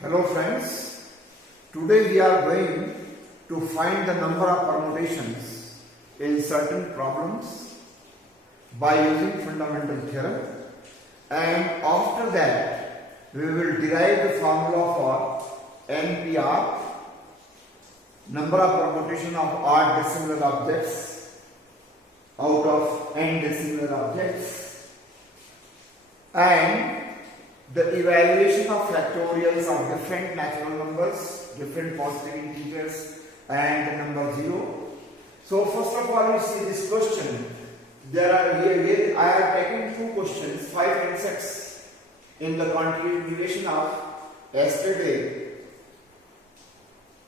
Hello friends, today we are going to find the number of permutations in certain problems by using fundamental theorem, and after that we will derive the formula for NPR, number of permutation of odd dissimilar objects out of n dissimilar objects, and the evaluation of factorials of different natural numbers, different positive integers and the number 0. So first of all, we see this question. I have taken two questions, 5 and 6, in the continuation of yesterday,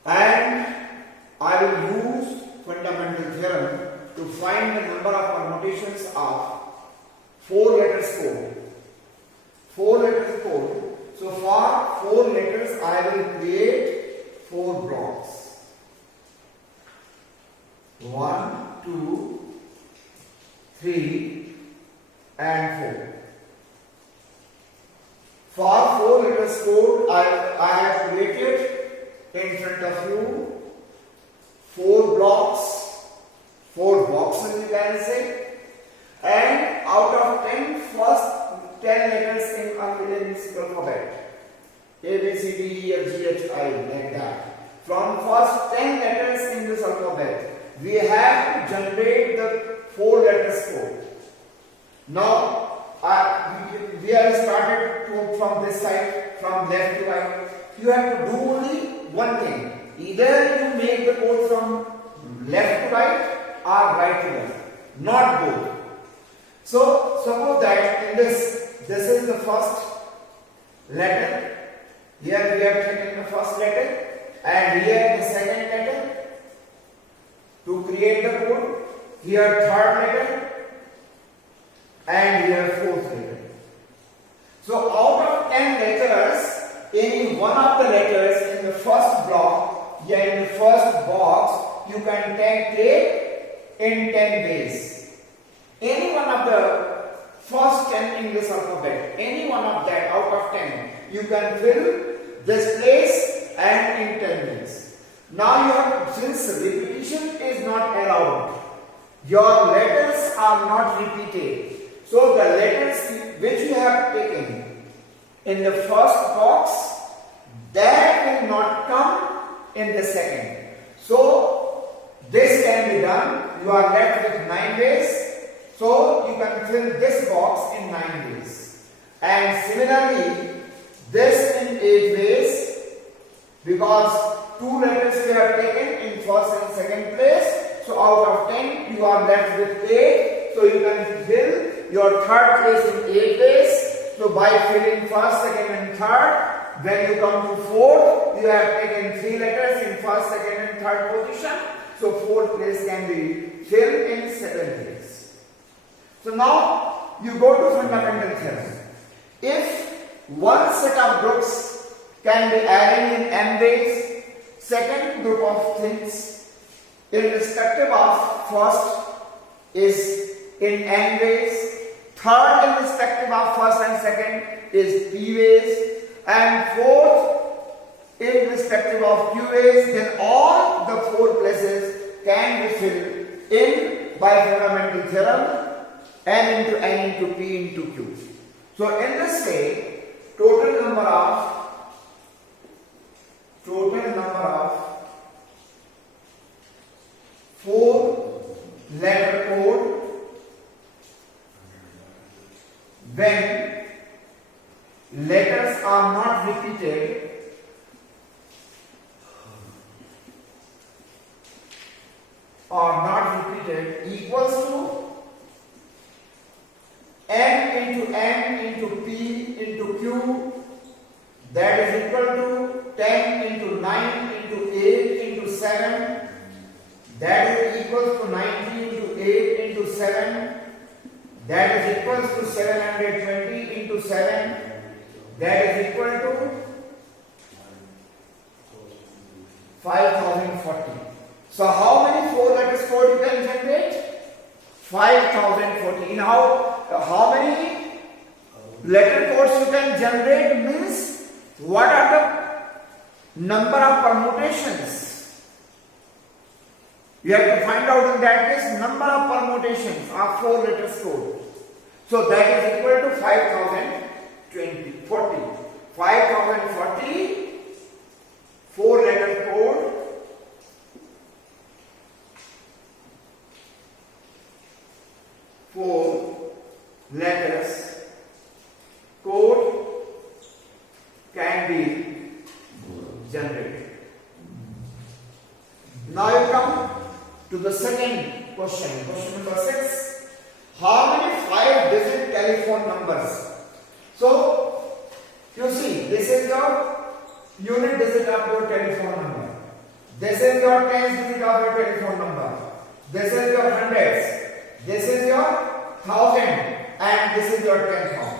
and I will use fundamental theorem to find the number of permutations of 4 letters code. 4 letters code. So for 4 letters I will create 4 blocks. 1, 2, 3 and 4. For 4 letters code I have created in front of you 4 blocks, 4 boxes you can say, and out of 10 first 10 letters in this alphabet, A, B, C, D, E, F, G, H, I, like that. From first 10 letters in this alphabet, we have to generate the 4 letters code. Now, we have started from this side, from left to right. You have to do only one thing. Either you make the code from left to right or right to left, not both. So, suppose that in this is the first letter. Here we have taken the first letter, and here the second letter. To create the code, here third letter, and here fourth letter. So out of 10 letters, any one of the letters in the first block, in the first box, you can take in 10 ways. Any one of the first 10 English alphabet, any one of that out of 10, you can fill this place and in 10 ways. Now you have, since repetition is not allowed, your letters are not repeated. So the letters which you have taken in the first box, that will not come in the second. So this can be done. You are left with 9 ways. So you can fill this box in 9 ways. And similarly, this in 8 ways, because 2 letters you have taken in first and second place. So out of 10, you are left with 8. So you can fill your third place in 8 ways. So by filling first, second and third, when you come to fourth, you have taken 3 letters in first, second and third position. So fourth place can be filled in 7 ways. So now you go to fundamental theorem. If one set of groups can be arranged in n ways, second group of things irrespective of first is in n ways, third irrespective of first and second is p ways, and fourth irrespective of q ways, then all the 4 places can be filled in by fundamental theorem, n into n into p into q. So in this way, total number of 4 letter code when letters are not repeated equals to n into p into q, that is equal to 10 into 9 into 8 into 7, that is equal to 90 into 8 into 7, that is equal to 720 into 7, that is equal to 5040. So how many 4 letters code you can generate? 5040. In how many letter codes you can generate means what are the number of permutations. You have to find out in that case number of permutations of 4 letters code. So that is equal to 5040. 5040 4 letter code code can be generated. Now you come to the second question. Question number 6. How many 5-digit telephone numbers? So you see, this is your unit digit of your telephone number. This is your tens digit of your telephone number. This is your hundreds. This is your thousand, and this is your 10,000.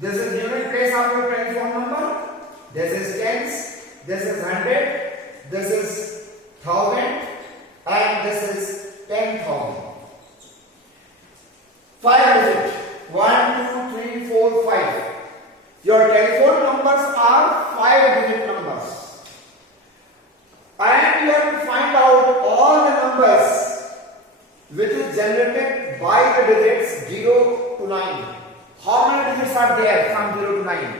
This is unit place of your telephone number. This is tens. This is hundred. This is thousand, and this is 10,000. 5 digit. 1, 2, 3, 4, 5. Your telephone numbers are 5-digit numbers. And you have to find out all the numbers which is generated by the digits 0 to 9. How many digits are there from 0 to 9?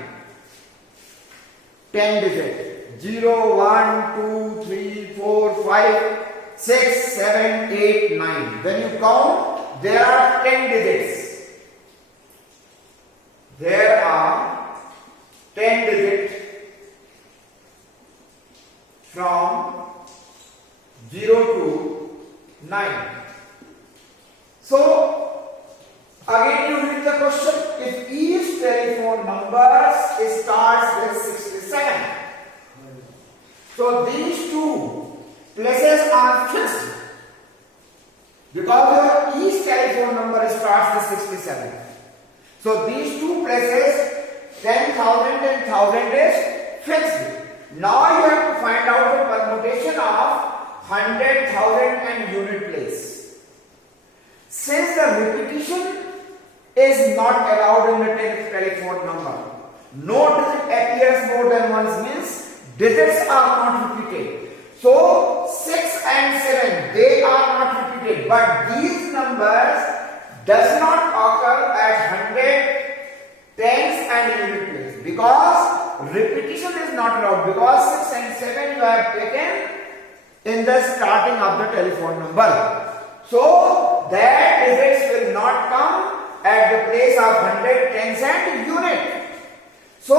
10 digits. 0, 1, 2, 3, 4, 5, 6, 7, 8, 9. When you count, there are 10 digits. There are 10 digits from 0 to 9. So, again you read the question. If each telephone number starts with 67, so these two places are fixed because your each telephone number starts with 67. So these two places, 10,000 and 1,000 is fixed. Now you have to find out the permutation of 100,000 and unit place. Since the repetition is not allowed in the telephone number, no digit appears more than once means digits are not repeated. So 6 and 7, they are not repeated, but these numbers does not occur at 100, tens and unit place because repetition is not allowed, because 6 and 7 you have taken in the starting of the telephone number. So that digits will not come at the place of 100, tens and unit. So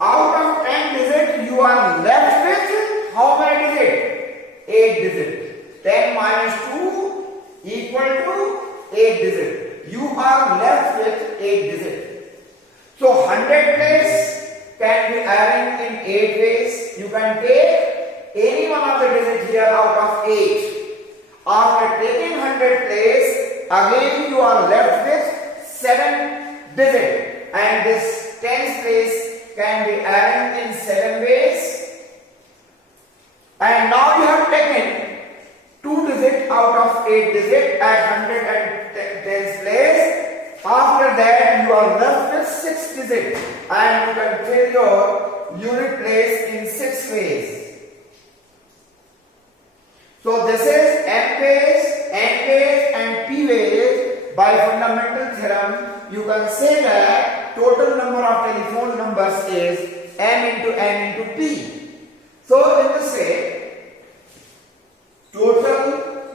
out of 10 digits you are left with how many digits? 8 digits. 10 minus 2 equal to 8 digits. You are left with 8 digits. So 100 place can be arranged in 8 ways. You can take any one of the digits here out of 8. After taking 100 place, again you are left with 7 digits, and this 10th place can be arranged in 7 ways. And now you have taken 2 digits out of 8 digits at 110th place. After that, you are left with 6 digits, and you can fill your unit place in 6 ways. So this is M ways, N ways, and P ways. By fundamental theorem, you can say that total number of telephone numbers is M into N into P. So in this way, total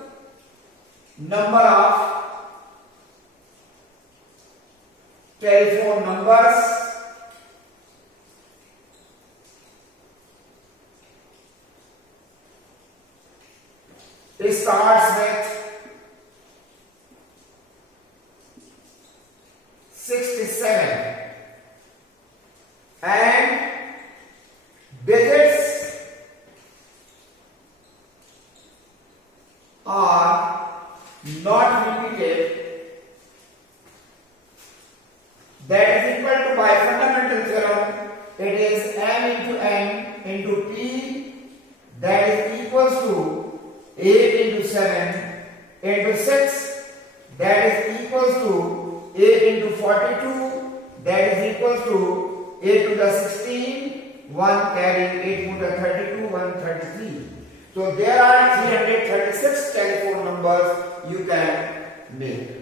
number of telephone numbers starts with 67 and digits are not repeated. That is equal to, by fundamental theorem, it is M into N into P, that is equals to 8 into 7 into 6, that is equals to 8 into 42, that is equals to 8 to the 16, 1 carrying 8 motor 32, 133. So there are 336 telephone numbers you can make.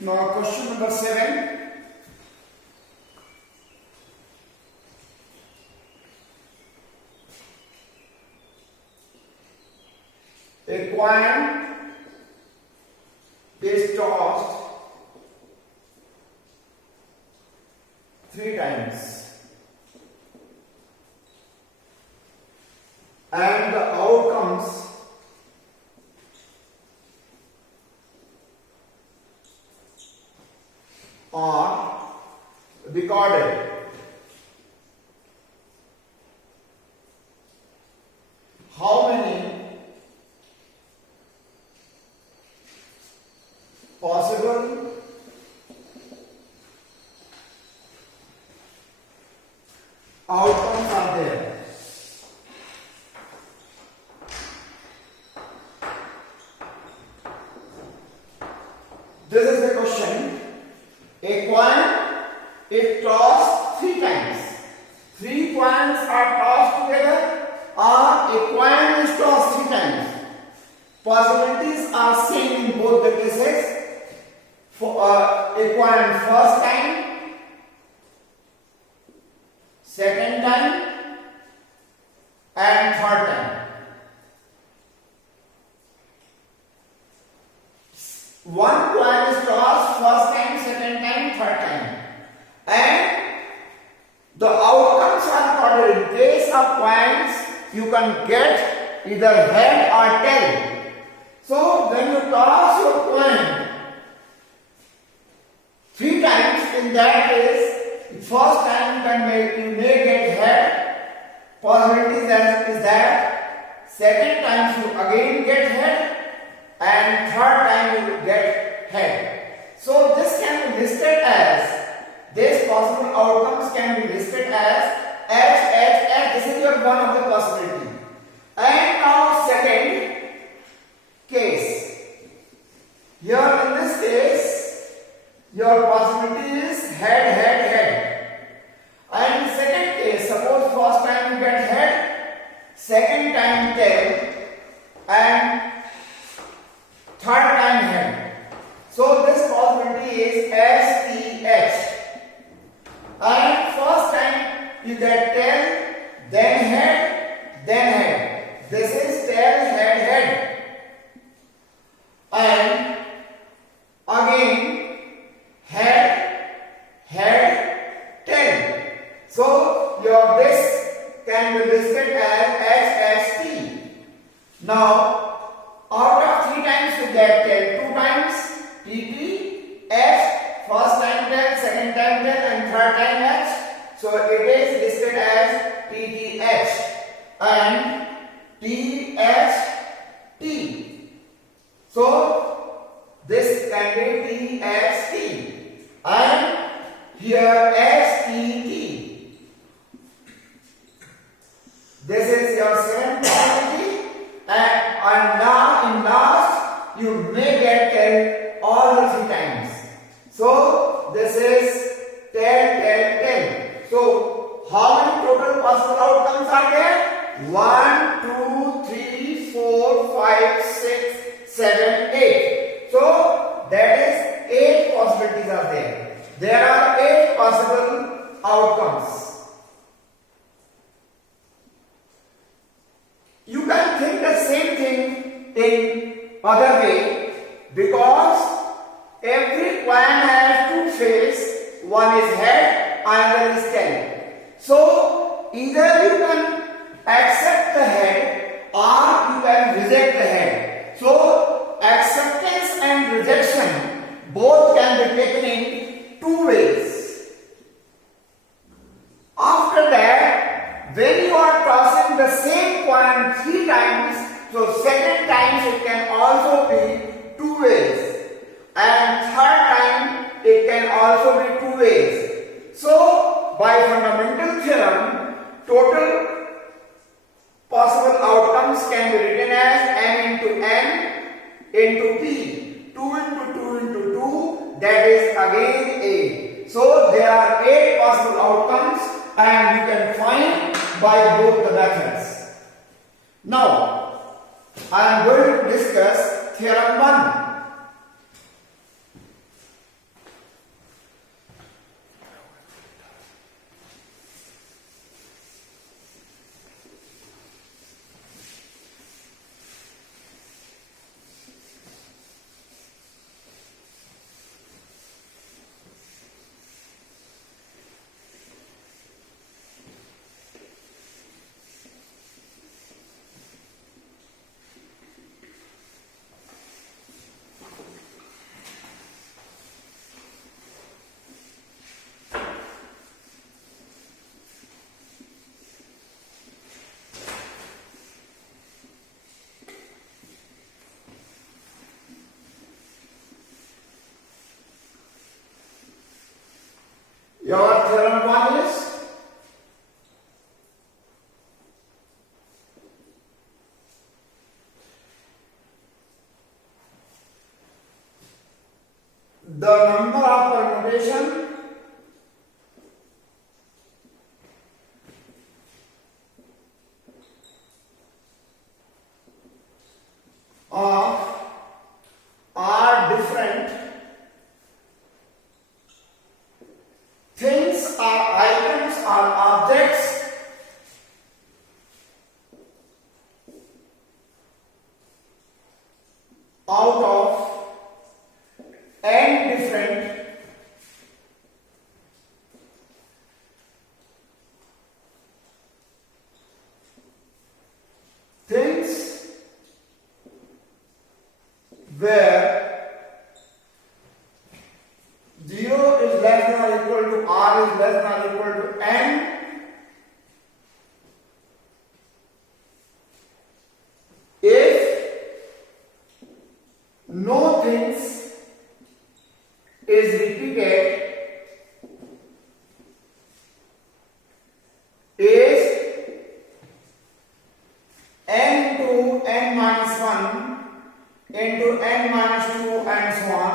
Now question number 7. A coin is tossed 3 times and the outcomes are recorded. How many possible outcomes are there? This is the question. A coin is tossed 3 times. 3 coins are tossed together, or a coin is tossed 3 times. Possibilities are same in both the cases. For a coin first time, second time, and third time. One coin is tossed first time, second time, third time, and the outcomes are recorded. In case of coins, you can get either head or tail. So when you toss your coin 3 times, in that case, first time you may get head. Possibility is that second time you again get head, and third time you get head. So this can be listed as, these possible outcomes can be listed as H. This is your one of the possibility. And now second case. Here in this case, your possibility is head. And second case, suppose first time you get head, second time tail, and third time head. So this possibility is STH. And first time you get tail, then head, second time 10 and third time h. So it is listed as TTH and THT. So this can be TST and here STT. This is your second possibility, and now in last you may get 10 all the 3 times. So this is 10, 10, 10. So how many total possible outcomes are there? 1, 2, 3, 4, 5, 6, 7, 8. So that is 8 possibilities are there. There are 8 possible outcomes. You can think the same thing in other way, because every coin has 2 faces. One is head, another is tail. So either you can accept the head or you can reject the head. So acceptance and rejection both can be taken in 2 ways. After that, when you are tossing the same coin 3 times, so second time it can also be 2 ways, and third time it can also be 2 ways. So by fundamental theorem, total possible outcomes can be written as m into n into p. 2 into 2 into 2, that is again 8. So there are 8 possible outcomes and you can find by both the methods. Now I am going to discuss theorem 1. Your theorem 1 is the number of permutation of are different things or items or objects out of n different things where 0 is less than or equal to r is less than or equal to n, if no things is repeated is n to n minus 1 into n minus 2 and so on,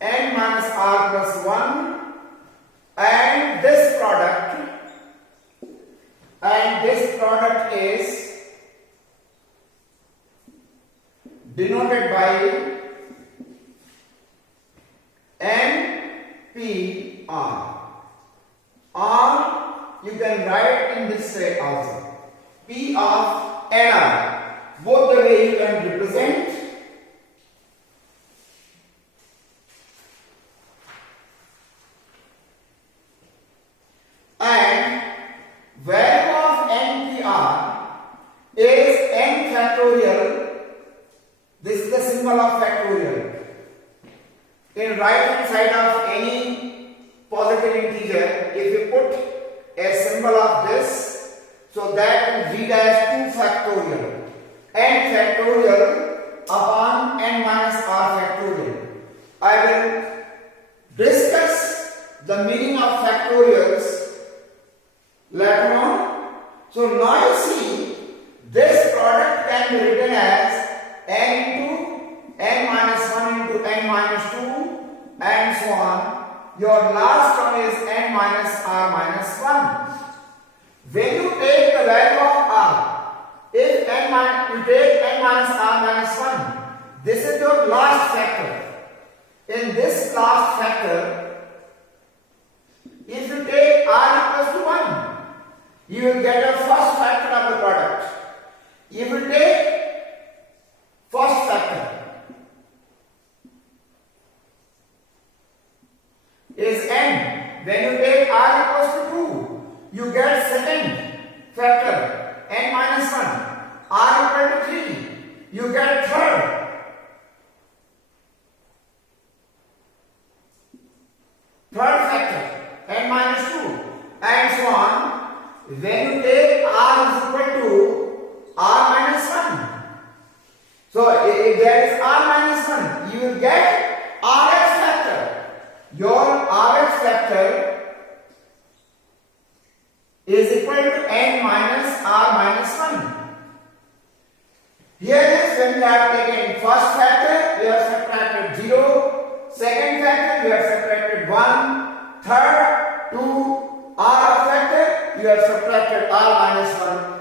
n minus r plus 1, and this product is denoted by NPR. R you can write in this way also, P of NR, both the way you can represent. And value of NPR is n factorial. This is the symbol of factorial. In right hand side of any here, if you put a symbol of this, so that will read as 2 factorial. N factorial upon n minus r factorial. I will discuss the meaning of factorials later on. So now you see, this product can be written as n into n minus 1 into n minus 2 and so on. Your last term is n minus r minus 1. When you take the value of r, if you take n minus r minus 1, this is your last factor. In this last factor, if you take r equals to 1, you will get a first factor of the product. If you take first factor is n, when you take r equals to 2, you get second factor n minus 1. R equal to 3, you get third. Third factor n minus 2 and so on. When you take r is equal to r minus 1, so if there is r minus 1, you will get rx factor. Your rx factor is equal to n minus r minus 1. Here is when we have taken first factor, we have subtracted 0, second factor, we have subtracted 1, third, 2, r factor, you have subtracted r minus 1,